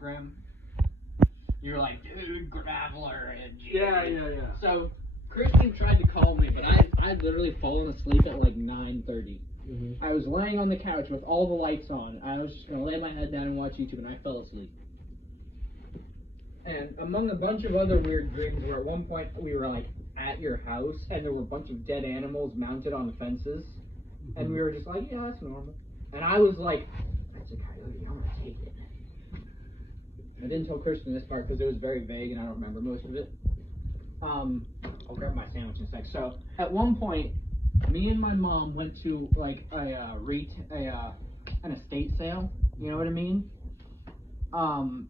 Instagram? You're like, dude, Graveler and Yeah. So Christian tried to call me, but I'd literally fallen asleep at like 9:30. Mm-hmm. I was laying on the couch with all the lights on. I was just gonna lay my head down and watch YouTube, and I fell asleep. And among a bunch of other weird dreams, where at one point we were like at your house, and there were a bunch of dead animals mounted on fences, and we were just like, yeah, that's normal. And I was like, that's a coyote, I'm gonna take it. I didn't tell Christian this part because it was very vague and I don't remember most of it. I'll grab my sandwich in a sec. So at one point, me and my mom went to like an estate sale. You know what I mean? And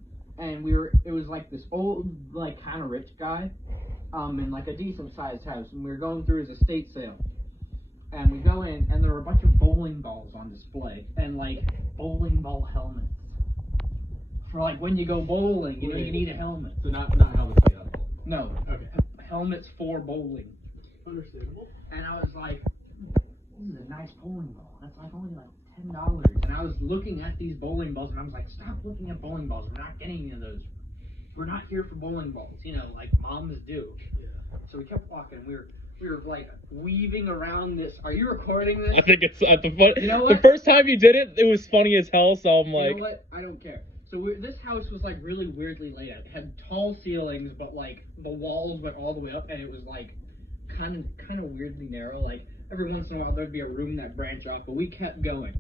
it was like this old, like kind of rich guy, in like a decent sized house, and we were going through his estate sale. And we go in, and there were a bunch of bowling balls on display, and like bowling ball helmets. For like when you go bowling, you know, you need a helmet. So not helmets made out of bowling. No. Okay. Helmets for bowling. Understandable. And I was like, this is a nice bowling ball. That's like only like $10. And I was looking at these bowling balls, and I was like, stop looking at bowling balls. We're not getting any of those. We're not here for bowling balls, you know, like moms do. Yeah. So we kept walking. We were like weaving around this. Are you recording this? I think it's at the fun. You know what? The first time you did it, it was funny as hell. So I'm like, you know what? I don't care. So this house was like really weirdly laid out. It had tall ceilings, but like the walls went all the way up, and it was like kind of weirdly narrow. Like every once in a while there'd be a room that branched off, but we kept going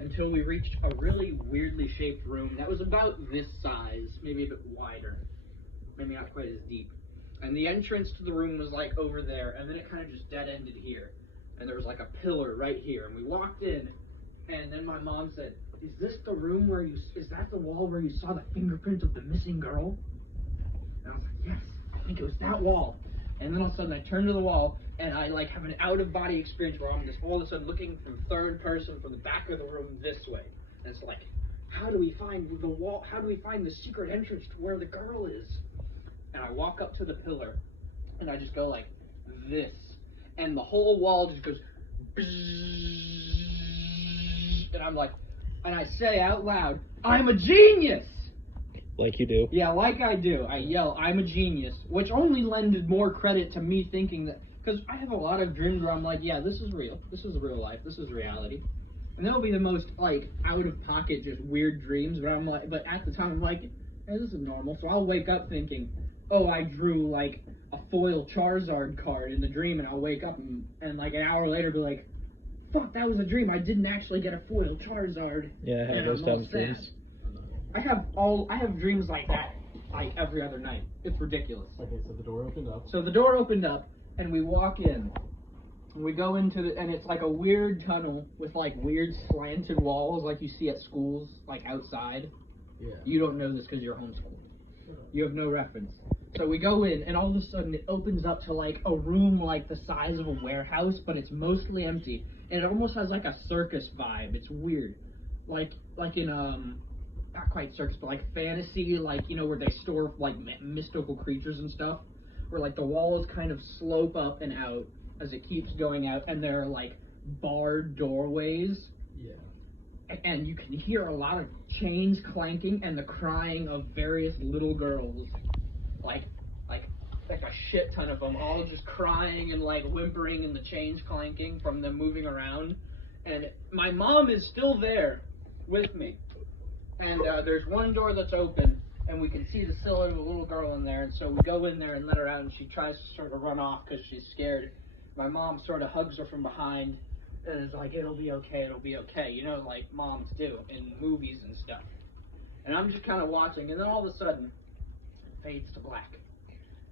until we reached a really weirdly shaped room that was about this size, maybe a bit wider, maybe not quite as deep. And the entrance to the room was like over there, and then it kind of just dead ended here. And there was like a pillar right here, and we walked in, and then my mom said, is this the room where is that the wall where you saw the fingerprint of the missing girl? And I was like, yes, I think it was that wall. And then all of a sudden I turned to the wall, and I like have an out-of-body experience where I'm just all of a sudden looking from third person from the back of the room this way. And it's like, how do we find the wall? How do we find the secret entrance to where the girl is? And I walk up to the pillar, and I just go like this. And the whole wall just goes, and I'm like, and I say out loud, I'm a genius! like you do. Yeah, like I do. I yell, I'm a genius, which only lended more credit to me thinking that, because I have a lot of dreams where I'm like, yeah, this is real. This is real life. This is reality. And they'll be the most, like, out-of-pocket, just weird dreams, but I'm like, but at the time I'm like, hey, this is normal. So I'll wake up thinking, oh, I drew, like, a foil Charizard card in the dream, and I'll wake up and like, an hour later be like, fuck, that was a dream. I didn't actually get a foil Charizard. Yeah, I have those times dreams. I have dreams like that, like, every other night. It's ridiculous. Okay, so the door opened up. So the door opened up, and we walk in. And we go into and it's like a weird tunnel with, like, weird slanted walls like you see at schools, like, outside. Yeah. You don't know this because you're homeschooled. You have no reference. So we go in, and all of a sudden it opens up to, like, a room like the size of a warehouse, but it's mostly empty. And it almost has, like, a circus vibe. It's weird. Like in, not quite circus, but, like, fantasy, like, you know, where they store, like, mystical creatures and stuff. Where, like, the walls kind of slope up and out as it keeps going out, and there are, like, barred doorways. Yeah. And you can hear a lot of chains clanking and the crying of various little girls. Like a shit ton of them, all just crying and like whimpering and the chains clanking from them moving around. And my mom is still there with me. And there's one door that's open, and we can see the silhouette of a little girl in there. And so we go in there and let her out, and she tries to sort of run off because she's scared. My mom sort of hugs her from behind and is like, it'll be okay, you know, like moms do in movies and stuff. And I'm just kind of watching, and then all of a sudden, it fades to black.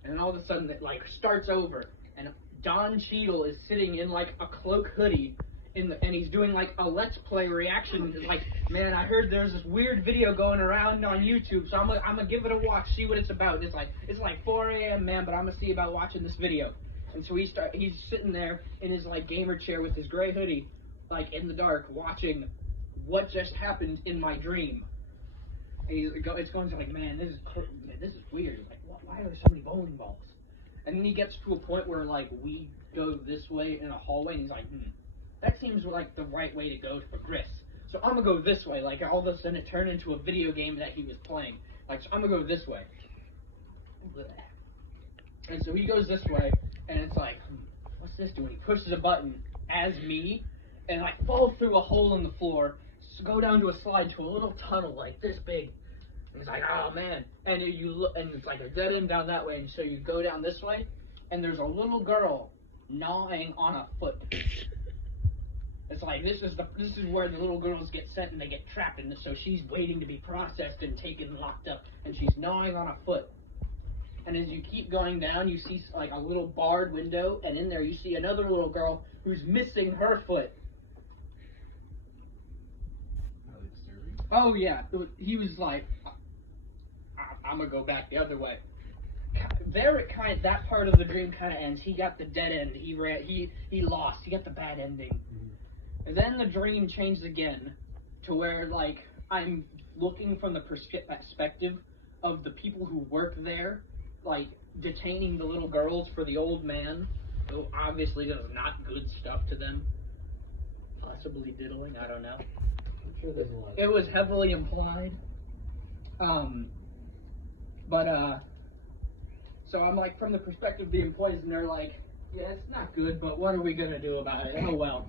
And then all of a sudden, it like starts over, and Don Cheadle is sitting in like a cloak hoodie, and he's doing like a Let's Play reaction. It's like, man, I heard there's this weird video going around on YouTube, so I'm gonna give it a watch, see what it's about. It's like 4 a.m., man, but I'm gonna see about watching this video. And so he's sitting there in his like gamer chair with his gray hoodie, like in the dark, watching what just happened in my dream. And it's going to like, man, this is weird. Like, why are there so many bowling balls? And then he gets to a point where like we go this way in a hallway, and he's like, that seems like the right way to go to progress. So I'm gonna go this way. Like all of a sudden it turned into a video game that he was playing. Like, so I'm gonna go this way. And so he goes this way, and it's like, what's this doing? He pushes a button as me, and I fall through a hole in the floor, go down to a slide to a little tunnel like this big. And it's like, oh man. And you look, and it's like a dead end down that way, and so you go down this way, and there's a little girl gnawing on a foot. It's like, this is where the little girls get sent and they get trapped, and so she's waiting to be processed and taken and locked up, and she's gnawing on a foot. And as you keep going down, you see like a little barred window, and in there you see another little girl who's missing her foot. Oh yeah, he was like, I'm gonna go back the other way. There it that part of the dream kind of ends. He got the dead end. He lost. He got the bad ending. And then the dream changed again to where, like, I'm looking from the perspective of the people who work there, like, detaining the little girls for the old man, who obviously does not good stuff to them. Possibly diddling, I don't know. I'm sure there's a lot. It was heavily implied. So I'm, like, from the perspective of the employees, and they're like, yeah, it's not good, but what are we gonna do about it? Oh, well.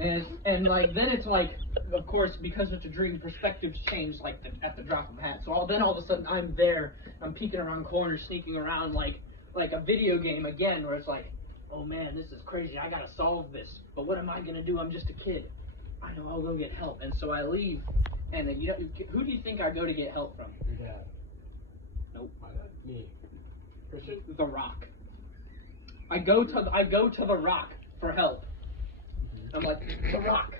And like then it's like, of course, because it's a dream, perspectives change like at the drop of a hat. So all of a sudden I'm there, I'm peeking around corners, sneaking around like a video game again, where it's like, oh man, this is crazy. I gotta solve this. But what am I gonna do? I'm just a kid. I know, I'll go get help. And so I leave, and then who do you think I go to get help from? Your dad. Nope. My dad. Me. Christian. The Rock. I go to the Rock for help. I'm like, The Rock,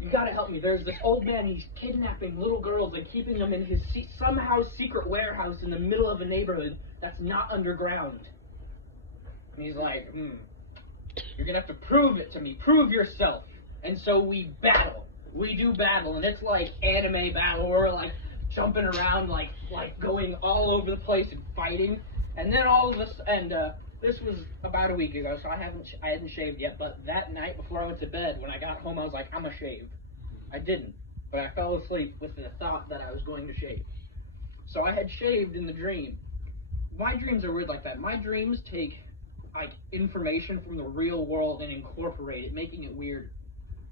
you gotta help me. There's this old man, he's kidnapping little girls and keeping them in his somehow secret warehouse in the middle of a neighborhood that's not underground. And he's like, you're gonna have to prove it to me. Prove yourself. And so we battle. We do battle, and it's like anime battle. We're like jumping around, like going all over the place and fighting. And then all of us, and this was about a week ago, so I hadn't shaved yet, but that night before I went to bed, when I got home, I was like, I'm gonna shave. I didn't, but I fell asleep with the thought that I was going to shave. So I had shaved in the dream. My dreams are weird like that. My dreams take, like, information from the real world and incorporate it, making it weird.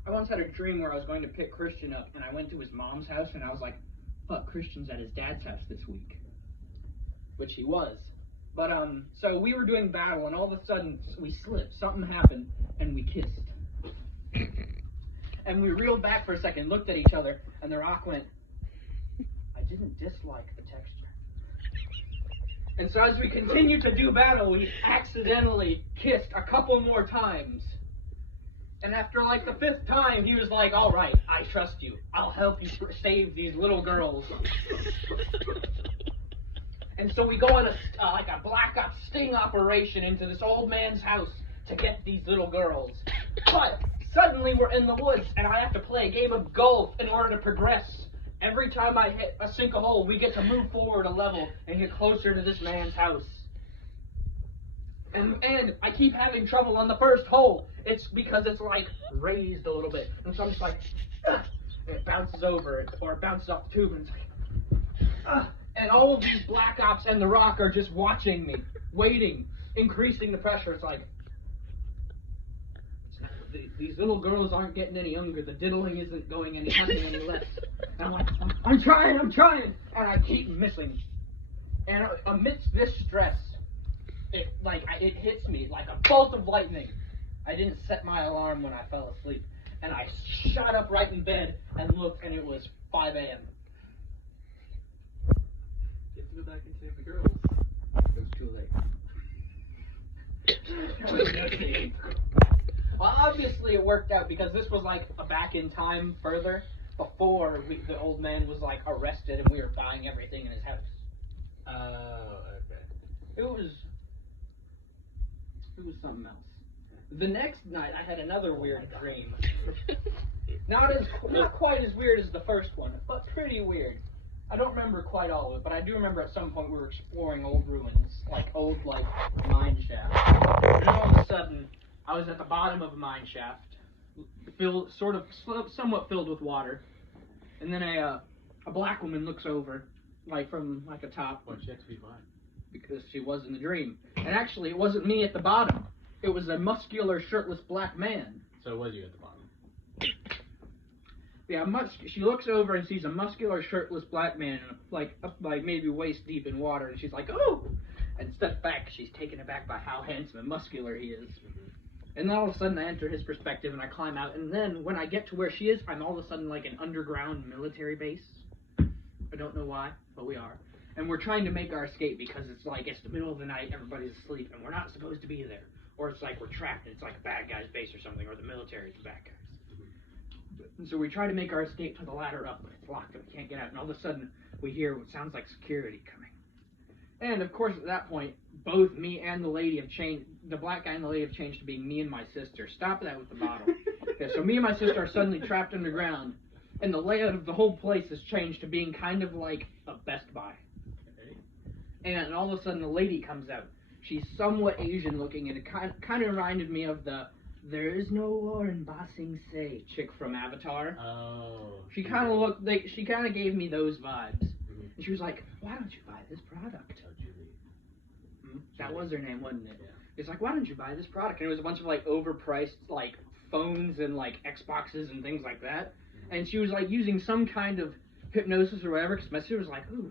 I once had a dream where I was going to pick Christian up, and I went to his mom's house, and I was like, fuck, Christian's at his dad's house this week. Which he was. But, so we were doing battle, and all of a sudden, we slipped, something happened, and we kissed. And we reeled back for a second, looked at each other, and The Rock went, I didn't dislike the texture. And so as we continued to do battle, we accidentally kissed a couple more times. And after, like, the 5th time, he was like, all right, I trust you. I'll help you save these little girls. And so we go on a Black Ops sting operation into this old man's house to get these little girls. But suddenly we're in the woods, and I have to play a game of golf in order to progress. Every time I sink a hole, we get to move forward a level and get closer to this man's house. And I keep having trouble on the first hole. It's because it's like raised a little bit. And so I'm just like, ugh, and it bounces over, or it bounces off the tube, and it's like, ugh. And all of these Black Ops and The Rock are just watching me, waiting, increasing the pressure. It's like, these little girls aren't getting any younger. The diddling isn't happening any less. And I'm like, I'm trying, and I keep missing. And amidst this stress, it hits me like a bolt of lightning. I didn't set my alarm when I fell asleep, and I shot up right in bed and looked, and it was 5 a.m. Go back and save the girls. It was too late. Well, obviously it worked out because this was like a back in time further before the old man was like arrested and we were buying everything in his house. Oh, okay. It was something else. The next night I had another weird dream. Not quite as weird as the first one, but pretty weird. I don't remember quite all of it, but I do remember at some point we were exploring old ruins, old mine shafts. And all of a sudden, I was at the bottom of a mine shaft, somewhat filled with water, and then a black woman looks over, like from like a top. Why'd she have to be mine? Because she was in the dream. And actually, it wasn't me at the bottom. It was a muscular, shirtless black man. So it was you at the bottom. Yeah, she looks over and sees a muscular, shirtless black man, like maybe waist deep in water, and she's like, "Oh!" and steps back. She's taken aback by how handsome and muscular he is. And then all of a sudden, I enter his perspective, and I climb out. And then when I get to where she is, I'm all of a sudden like an underground military base. I don't know why, but we are. And we're trying to make our escape because it's the middle of the night, everybody's asleep, and we're not supposed to be there. Or it's like we're trapped, and it's like a bad guy's base or something, or the military's the bad guys. And so we try to make our escape to the ladder up, but it's locked and we can't get out. And all of a sudden, we hear what sounds like security coming. And of course, at that point, both me and the lady have changed. The black guy and the lady have changed to being me and my sister. Stop that with the bottle. Okay, so me and my sister are suddenly trapped underground, and the layout of the whole place has changed to being kind of like a Best Buy. And all of a sudden, the lady comes out. She's somewhat Asian looking, and it kind of reminded me of the "There is no war in Ba Sing Se" chick from Avatar. Oh. She kind of looked like, she kind of gave me those vibes. And she was like, "Why don't you buy this product?" Oh, Julie. That was her name, wasn't it? Yeah. It's like, "Why don't you buy this product?" And it was a bunch of like overpriced like phones and like Xboxes and things like that. And she was like using some kind of hypnosis or whatever, because my sister was like, "Ooh,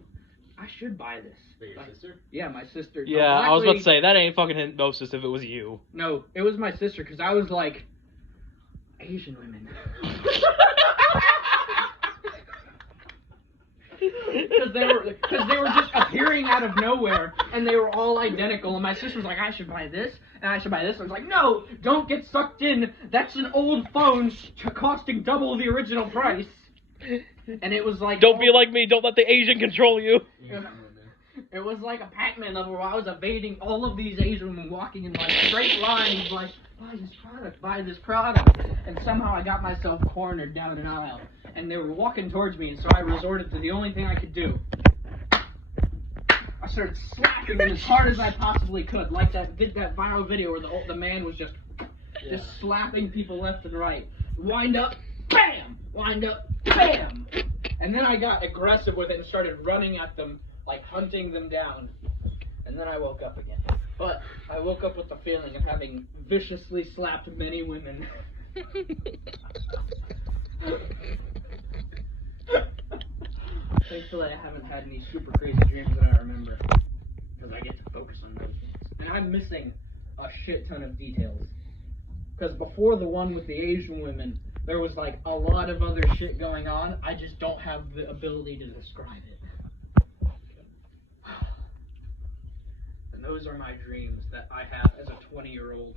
I should buy this." Wait, your sister? Yeah, my sister. Yeah, I was about to say, that ain't fucking hypnosis if it was you. No, it was my sister, because I was like, Asian women. Because they were just appearing out of nowhere, and they were all identical, and my sister was like, "I should buy this, and I should buy this." I was like, "No, don't get sucked in. That's an old phone costing double the original price." And it was like... Don't be like me, don't let the Asian control you. It was like a Pac-Man level where I was evading all of these Asian women walking in like straight lines, like, buy this product. And somehow I got myself cornered down an aisle. And they were walking towards me, and so I resorted to the only thing I could do. I started slapping them as hard as I possibly could, like that viral video where the man was just slapping people left and right. Wind up, bam! Wind up, bam! And then I got aggressive with it and started running at them, like hunting them down. And then I woke up again. But I woke up with the feeling of having viciously slapped many women. Thankfully, I haven't had any super crazy dreams that I remember, because I get to focus on those things. And I'm missing a shit ton of details. Because before the one with the Asian women, there was like a lot of other shit going on. I just don't have the ability to describe it. And those are my dreams that I have as a 20-year-old.